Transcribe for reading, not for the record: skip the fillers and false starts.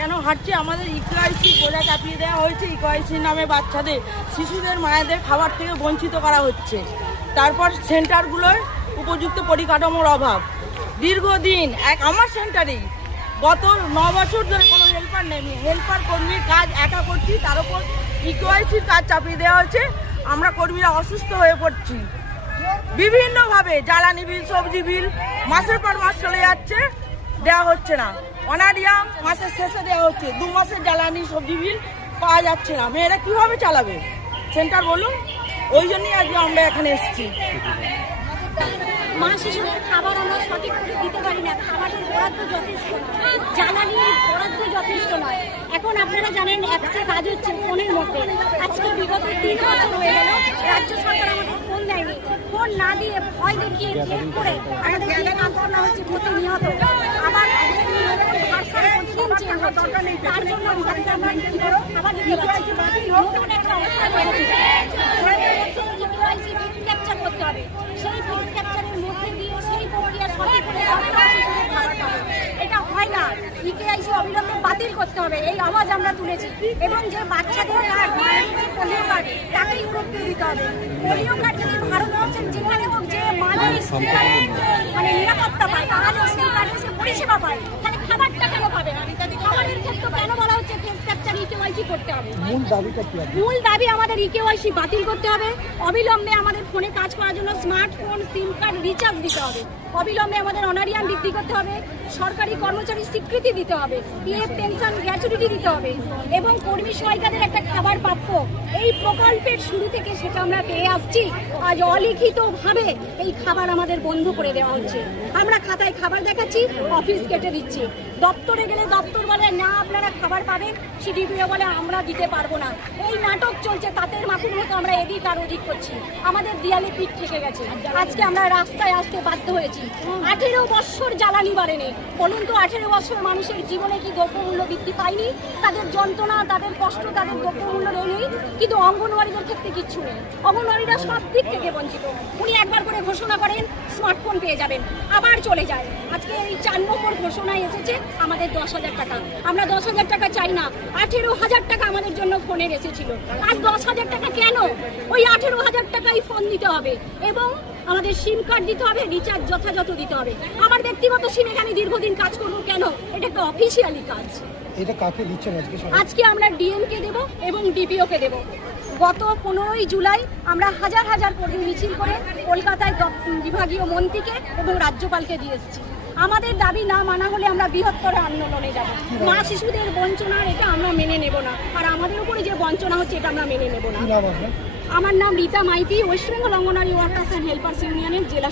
কেন হাঁটছে? আমাদের ইকোআইসি বোঝা চাপিয়ে দেওয়া হয়েছে। ইকোআইসি নামে বাচ্চাদের, শিশুদের, মায়েদের খাবার থেকে বঞ্চিত করা হচ্ছে। তারপর সেন্টারগুলোর উপযুক্ত পরিকাঠামোর অভাব। দীর্ঘদিন আমার সেন্টারেই গত 9 বছর ধরে কোনো হেল্পার নেই। হেল্পার কর্মীর কাজ একা করছি, তার উপর ইকোআইসির কাজ চাপিয়ে দেওয়া হচ্ছে। আমরা কর্মীরা অসুস্থ হয়ে পড়ছি। বিভিন্নভাবে জ্বালানি বিল, সবজি বিল মাসের পর মাস চলে যাচ্ছে, দেওয়া হচ্ছে না। অনারিয়াম মাসের শেষে দেওয়া হচ্ছে, 2 মাসের জ্বালানি সবজি বিল পাওয়া যাচ্ছে না। মেয়েরা কীভাবে চালাবে সেন্টার বলুন? ওই জন্যই আজকে আমরা এখানে এসেছি। মা শিশুদের খাবার আমরা সঠিক করে দিতে পারি না, খাবারের বরাদ্দ যথেষ্ট নয়, জ্বালানির বরাদ্দ যথেষ্ট নয়। এখন আপনারা জানেন অ্যাপসে কাজ হচ্ছে ফোনের মধ্যে। আজকে বিগত 3 বছর হয়ে গেল রাজ্য সরকার আমাদের ফোন দেয়নি। ফোন না দিয়ে ভয় দেখিয়ে চেক করে আমাদের দিয়ে কাজ করা হচ্ছে প্রতিনিয়ত। আবার তার জন্য আমরা খাবার দিতে পারছি। নতুন একটা অবস্থা ক্যাপচার করতে হবে, সেই ফিক্স ক্যাপচারের মধ্যে দিয়ে সেই প্রক্রিয়া সঠিক করে এটা হয় না। ইকেআইসি অবিলম্বে বাতিল করতে হবে, এই আওয়াজ আমরা তুলেছি। এবং যে বাচ্চাদের কার্ড, মায়ের যে পোলিও কার্ড, তাকেই সুরক্ষা দিতে হবে। পোলিও কার্ড যদি ভারতবর্ষের যেখানে হোক, যে মানে নিরাপত্তা পায়, তারা যদি সেই কার্ডে সে পরিষেবা পায়, তাহলে খাবারটা কেন পাবে না? খাবারের ক্ষেত্রে কেন বলা হচ্ছে ফিক্স ক্যাপচার ইকেআইসি করতে হবে? মূল দাবি আমাদের ইকেআইসি বাতিল করতে হবে। অবিলম্বে আমাদের ফোনে কাজ করার জন্য স্মার্টফোন, সিম কার্ড রিচার্জ দিতে হবে। অবিলম্বে আমাদের অনারিয়াম বৃদ্ধি করতে হবে। সরকারি কর্মচারী স্বীকৃতি দিতে হবে। পিএফ পেনশন গ্র্যাচুইটি দিতে হবে। এবং কর্মী সহায়িকাদের একটা খাবার প্রাপ্য। এই প্রকল্পের শুরু থেকে সেটা আমরা পেয়ে আসছি। আজ অলিখিতভাবে এই খাবার আমাদের বন্ধ করে দেওয়া হচ্ছে। আমরা খাতায় খাবার দেখাচ্ছি, অফিস কেটে দিচ্ছি। দপ্তরে গেলে দপ্তর বলে না আপনারা খাবার পাবেন, সিডিপিও বলে আমরা দিতে পারবো না। এই নাটক চলছে, তাঁতের মাথুর মতো আমরা এদিক আর ওদিক করছি। আমাদের দেয়ালে পিঠ থেকে গেছে। আজকে আমরা রাস্তায় আসতে বাধ্য হয়েছি। 18 বছর জ্বালানি বাড়েনি। বলুন তো, 18 বছর মানুষের জীবনে কি দ্রব্যমূল্য বৃদ্ধি পায়নি? তাদের যন্ত্রণা, তাদের কষ্ট, তাদের দ্রব্যমূল্য নেই, কিন্তু অঙ্গনওয়াড়িদের ক্ষেত্রে কিচ্ছু নেই। অঙ্গনওয়াড়িরা সব দিক থেকে বঞ্চিত। উনি একবার করে ঘোষণা করেন স্মার্টফোন পেয়ে যাবেন, আবার চলে যায়। আজকে এই 4 নম্বর ঘোষণায় এসেছে আমাদের 10,000 টাকা। আমরা 10,000 টাকা চাই না, 18,000 টাকা আমাদের জন্য ফোনের এসেছিল। আজ 10,000 টাকা কেন? ওই 18,000 টাকাই ফোন দিতে হবে এবং আমাদের সিম কার্ড দিতে হবে, রিচার্জ যথাযথ দিতে হবে। আমার ব্যক্তিগত সিম এখানে দীর্ঘদিন কাজ করবো কেন? এটা একটা অফিসিয়ালি কাজ। এটা কাকে দিচ্ছেন আজকে আমরা ডিএমকে দেব এবং ডিপিওকে দেব। গত 15ই জুলাই আমরা হাজার হাজার কর্মী মিছিল করে কলকাতায় বিভাগীয় মন্ত্রীকে এবং রাজ্যপালকে দিয়ে এসেছি। আমাদের দাবি না মানা হলে আমরা বৃহত্তর আন্দোলনে যাব। মা শিশুদের বঞ্চনার এটা আমরা মেনে নেব না, আর আমাদের উপরে যে বঞ্চনা হচ্ছে এটা আমরা মেনে নেব না। আমার নাম Rita Maiti, west Bengal anganwadi workers and helpers ইউনিয়নের জেলা